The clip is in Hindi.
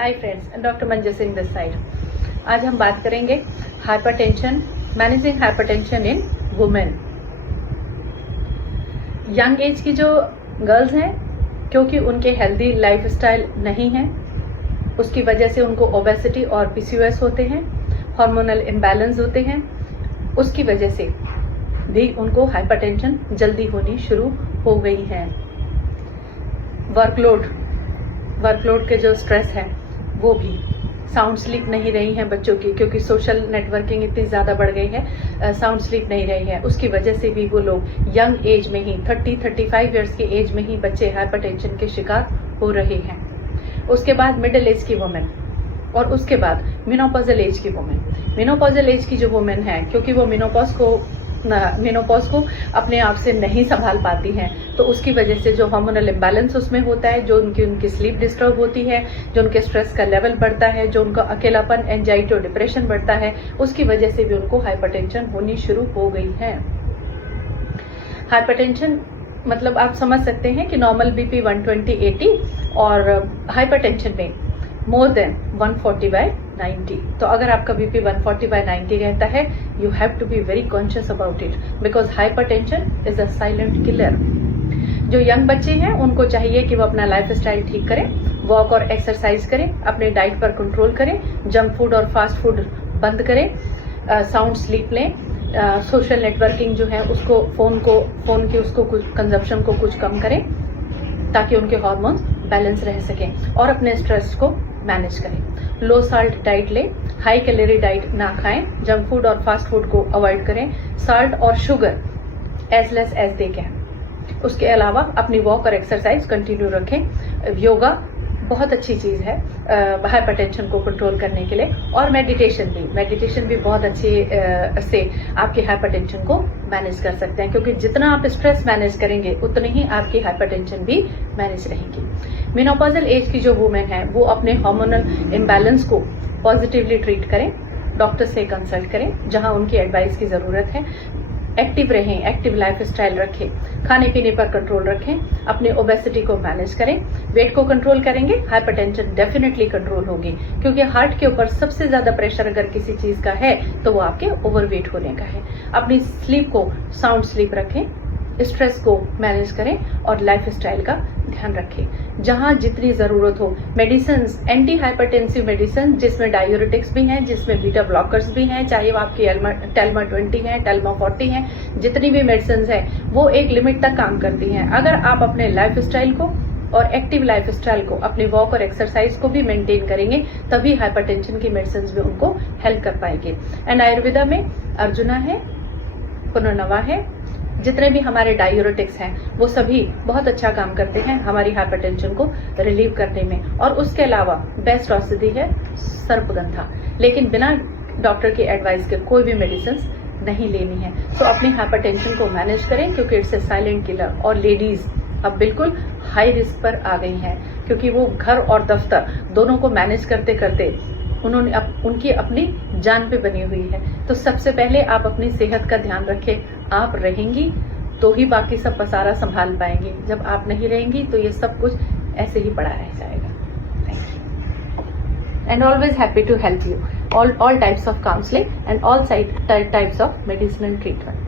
Hi friends, doctor Manju Singh this side. आज हम बात करेंगे हाइपरटेंशन, मैनेजिंग हाइपरटेंशन इन वुमेन। यंग एज की जो गर्ल्स हैं, क्योंकि उनके हेल्दी लाइफस्टाइल नहीं है, उसकी वजह से उनको ओबेसिटी और पीसीओएस होते हैं, हार्मोनल इम्बैलेंस होते हैं, उसकी वजह से भी उनको हाइपरटेंशन जल्दी होनी शुरू हो गई है। वर्कलोड के जो स्ट्रेस है वो भी, साउंड स्लीप नहीं रही है बच्चों की, क्योंकि सोशल नेटवर्किंग इतनी ज़्यादा बढ़ गई है, साउंड स्लीप नहीं रही है, उसकी वजह से भी वो लोग यंग एज में ही 30-35 ईयर्स की एज में ही बच्चे हाइपरटेंशन के शिकार हो रहे हैं। उसके बाद मिडिल एज की वुमेन और उसके बाद मेनोपॉजल एज की वुमेन। मेनोपॉजल एज की जो वुमेन है, क्योंकि वो मेनोपॉज को अपने आप से नहीं संभाल पाती हैं, तो उसकी वजह से जो हार्मोनल इम्बैलेंस उसमें होता है, जो उनकी स्लीप डिस्टर्ब होती है, जो उनके स्ट्रेस का लेवल बढ़ता है, जो उनका अकेलापन, एंजाइटी और डिप्रेशन बढ़ता है, उसकी वजह से भी उनको हाइपरटेंशन होनी शुरू हो गई है। हाइपरटेंशन मतलब आप समझ सकते हैं कि नॉर्मल बीपी 120/80 और हाइपरटेंशन में मोर देन 140/90। तो अगर आपका बीपी 140/90 रहता है, you have to be very conscious about it, because hypertension is a silent killer. जो यंग बच्चे हैं, उनको चाहिए कि वो अपना लाइफस्टाइल ठीक करें, वॉक और एक्सरसाइज करें, अपने डाइट पर कंट्रोल करें, जंक फूड और फास्ट फूड बंद करें, साउंड स्लीप लें, सोशल नेटवर्किंग जो है उसको फोन की उसको कुछ कंजप्शन को कुछ कम करें, ताकि उनके हार्मोन्स बैलेंस रह सकें, और अपने स्ट्रेस को मैनेज करें। लो साल्ट डाइट लें, हाई कैलोरी डाइट ना खाएं, जंक फूड और फास्ट फूड को अवॉइड करें, साल्ट और sugar as less as they can. उसके अलावा अपनी वॉक और एक्सरसाइज कंटिन्यू रखें। योगा बहुत अच्छी चीज है हाइपरटेंशन को कंट्रोल करने के लिए, और मेडिटेशन भी बहुत अच्छी से आपके हाइपरटेंशन को मैनेज कर सकते हैं, क्योंकि जितना आप स्ट्रेस मैनेज करेंगे उतनी ही आपकी हाइपरटेंशन भी मैनेज रहेगी। मेनोपॉजल एज की जो वुमेन है, वो अपने हार्मोनल इम्बैलेंस को पॉजिटिवली ट्रीट करें, डॉक्टर से कंसल्ट करें जहां उनकी एडवाइस की जरूरत है। एक्टिव रहें, एक्टिव लाइफस्टाइल रखें, खाने पीने पर कंट्रोल रखें, अपने ओबेसिटी को मैनेज करें। वेट को कंट्रोल करेंगे, हाइपरटेंशन डेफिनेटली कंट्रोल होगी, क्योंकि हार्ट के ऊपर सबसे ज्यादा प्रेशर अगर किसी चीज का है तो वो आपके ओवरवेट होने का है। अपनी स्लीप को साउंड स्लीप रखें, स्ट्रेस को मैनेज करें और लाइफस्टाइल का ध्यान रखें। जहां जितनी जरूरत हो, मेडिसिन, एंटी हाइपरटेंसिव मेडिसिन जिसमें डायूरेटिक्स भी हैं, जिसमें बीटा ब्लॉकर्स भी हैं, चाहे वो आपकी टेल्मा 20 है, टेल्मा 40 है, जितनी भी मेडिसिन है वो एक लिमिट तक काम करती हैं। अगर आप अपने लाइफस्टाइल को और एक्टिव लाइफस्टाइल को, अपने वॉक और एक्सरसाइज को भी मेंटेन करेंगे, तभी हाइपरटेंशन की मेडिसिन भी उनको हेल्प कर पाएंगे। एंड आयुर्वेदा में अर्जुना है, पुनर्नवा है, जितने भी हमारे डायूरेटिक्स हैं वो सभी बहुत अच्छा काम करते हैं हमारी हाइपरटेंशन को रिलीव करने में। और उसके अलावा बेस्ट औषधि है सर्पगंधा, लेकिन बिना डॉक्टर की एडवाइस के कोई भी मेडिसिन नहीं लेनी है। सो अपनी हाइपरटेंशन को मैनेज करें, क्योंकि इट्स ए साइलेंट किलर। और लेडीज अब बिल्कुल हाई रिस्क पर आ गई हैं, क्योंकि वो घर और दफ्तर दोनों को मैनेज करते करते उनकी अपनी जान पे बनी हुई है। तो सबसे पहले आप अपनी सेहत का ध्यान रखें। आप रहेंगी तो ही बाकी सब पसारा संभाल पाएंगी, जब आप नहीं रहेंगी तो ये सब कुछ ऐसे ही पड़ा रह जाएगा। Thank you and always happy to help you all types of counseling and all types of medicinal treatment.